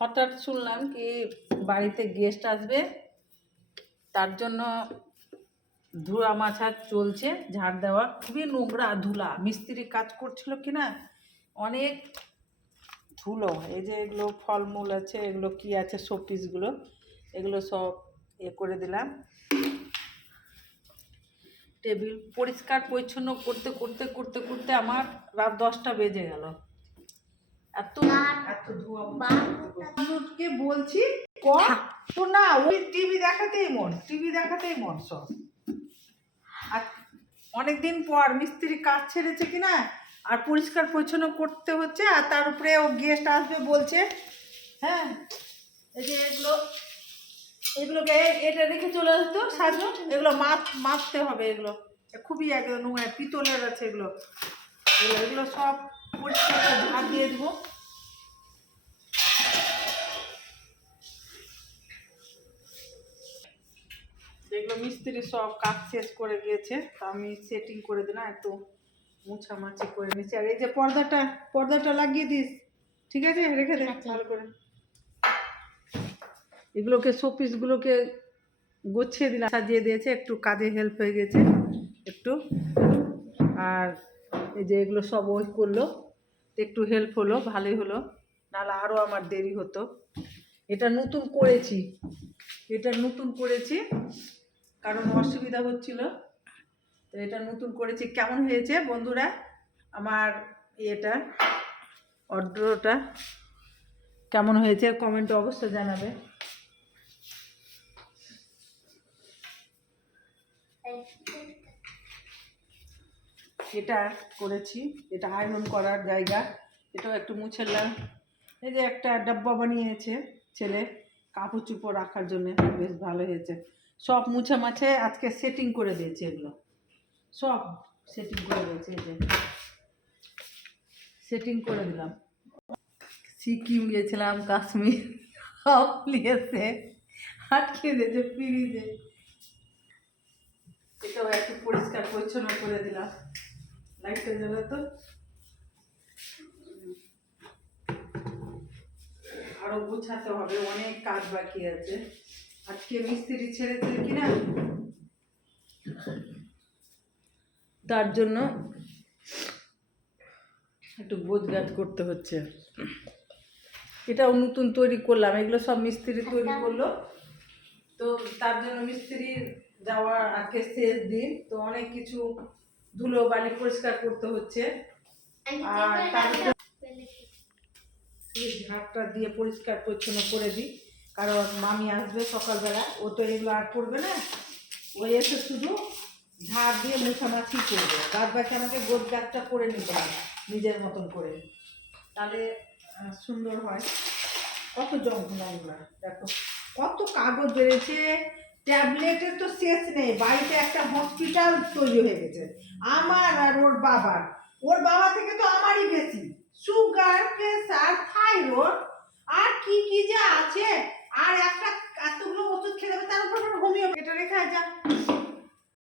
হঠাৎ শুনলাম কি বাড়িতে গেস্ট আসবে। তার জন্য ধুলা মাছা চলছে, ঝাড় দেওয়া। খুবই নোংরা ধুলা, মিস্ত্রি কাজ করছিল কি না অনেক ধুলো। এই যে এগুলো ফলমূল আছে, এগুলো কি আছে শোপিসগুলো এগুলো সব এ করে দিলাম। টেবিল পরিষ্কার পরিচ্ছন্ন করতে করতে করতে করতে আমার রাত দশটা বেজে গেল। এত এত ধোয়া কে বলছি না ওই টিভি দেখাতেই মন টিভি দেখাতেই মন সব আর অনেকদিন পর মিস্ত্রি কাজ ছেড়েছে কি না আর পরিষ্কার পরিচ্ছন্ন করতে হচ্ছে আর তার উপরে ও গেস্ট আসবে বলছে হ্যাঁ এই যে এগুলো এগুলোকে এটা রেখে চলে আসতো সাজু এগুলো মাছ মাছতে হবে এগুলো। খুবই একদম নোংরা পিতলের আছে এগুলো এগুলো সব পরিষ্কার করে ঝাঁট দিয়ে দেবো। যেগুলো মিস্ত্রি সব কাজ শেষ করে গিয়েছে তা আমি সেটিং করে দিলাম একটু মুছামাছি করে নিচ্ছি আর এই যে পর্দাটা পর্দাটা লাগিয়ে দিস ঠিক আছে? রেখে দে ভালো করে। এগুলোকে শোপিসগুলোকে গুছিয়ে দিলাম সাজিয়ে দিয়েছে একটু কাজে হেল্প হয়ে গেছে একটু। আর এই যে এগুলো সব ওই করল, একটু হেল্প হলো, ভালোই হলো। নাহলে আরও আমার দেরি হতো। এটা নতুন করেছি। এটা নতুন করেছি, কারণ অসুবিধা হচ্ছিল। তো এটা নতুন করেছি। কেমন হয়েছে বন্ধুরা? আমার ইয়েটা অর্ডারটা কেমন হয়েছে কমেন্টে অবশ্যই জানাবে। এটা করেছি। এটা আয়রন করার জায়গা। এটাও একটু মুছেলাম এই যে একটা ডাব্বা বানিয়েছে ছেলে, কাপড় চুপড় রাখার জন্য। বেশ ভালো হয়েছে। সব মুছে মাছে আজকে সেটিং করে দিয়েছে এগুলো। সব সেটিং করে দিয়েছে এই যে। সেটিং করে দিলাম। সিকিম গিয়েছিলাম, কাশ্মীর। সব নিয়েছে। আটকে দিয়েছে ফ্রিজে এটাও একটু পরিষ্কার পরিচ্ছন্ন করে দিলাম। লাইটটা জ্বালা তো আরও গোছাতে হবে অনেক কাজ বাকি আছে। আজকে মিস্ত্রি ছেড়েছে কিনা তার জন্য একটু গোছগাছ করতে হচ্ছে। এটাও নতুন তৈরি করলাম এগুলো সব মিস্ত্রি তৈরি করল। তো তার জন্য মিস্ত্রি যাওয়ার আজকে শেষ দিন তো অনেক কিছু ধুলো বালি পরিষ্কার করতে হচ্ছে। আর তারপরে ঝাড়টা দিয়ে পরিষ্কার পরিচ্ছন্ন করে দিই। কারণ মামি আসবে সকালবেলা ও তো এগুলো আর করবে না। ও এসে শুধু ঝাড় দিয়ে মুছামাছি করবে। বাদ বাকি আমাকে গোদ গাছটা করে নিতে হবে নিজের মতন করে। তাহলে সুন্দর হয়। কত যন্ত্রণা দেখো। কত কাগজ বেড়েছে। ট্যাবলেটের তো শেষ নেই, বাড়িতে একটা হসপিটাল তৈরি হয়ে গেছে। আমার আর ওর বাবার। ওর বাবা থেকে তো আমারই বেশি। সুগার প্রেসার থাইরয়েড আর কি কি যে আছে